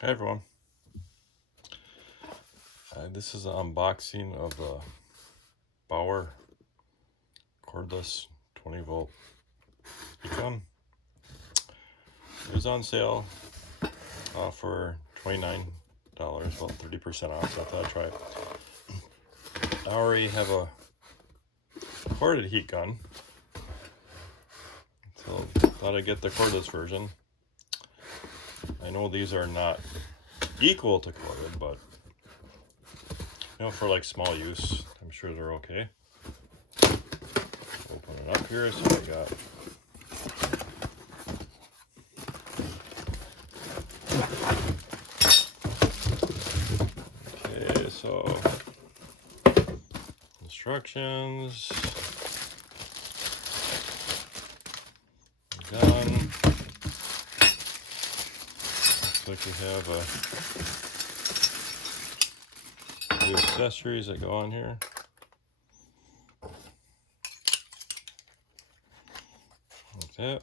Hi everyone. This is an unboxing of the Bauer cordless 20-volt heat gun. It was on sale for $29, about 30% off, so I thought I'd try it. I already have a corded heat gun, so thought I'd get the cordless version. I know these are not equal to corded, but for like small use, I'm sure they're okay. Open it up here, so I got so instructions, gun. Looks like we have a few accessories that go on here. Like that.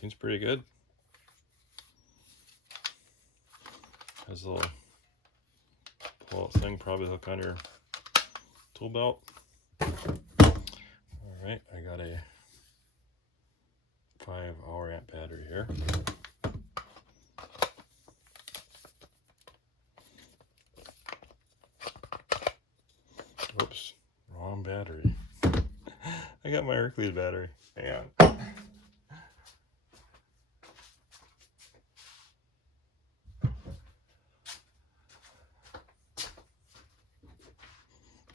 Seems pretty good. Has a little pull-out thing, probably hook on your tool belt. Alright, I got a 5-hour amp battery here. Whoops, wrong battery. I got my Hercules battery. Hang on.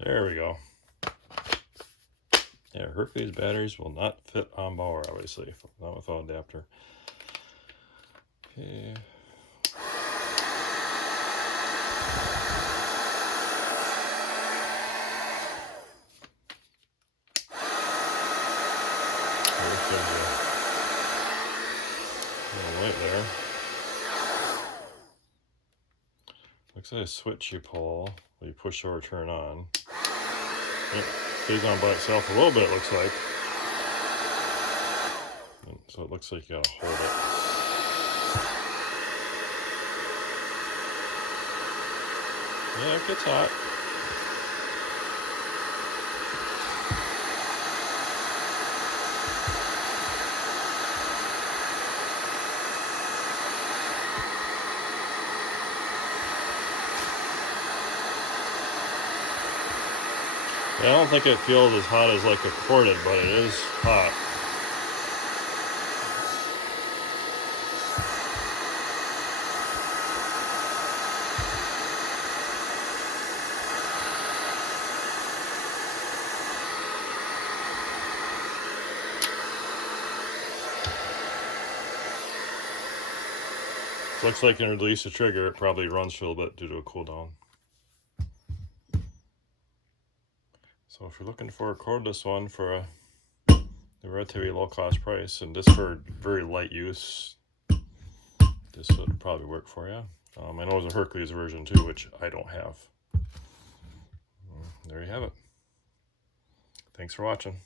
There we go. Yeah, Hercules batteries will not fit on Bauer, obviously, not without adapter. Okay. There's a little light there. Looks like a switch you pull, you push or turn on. It stays on by itself a little bit, it looks like. And so it looks like you gotta hold it. Yeah, it gets hot. Yeah, I don't think it feels as hot as like a corded, but it is hot. Looks like you can release the trigger, it probably runs for a little bit due to a cooldown. So if you're looking for a cordless one for a relatively low cost price, and this for very light use, this would probably work for you. I know there's a Hercules version too, which I don't have. There you have it. Thanks for watching.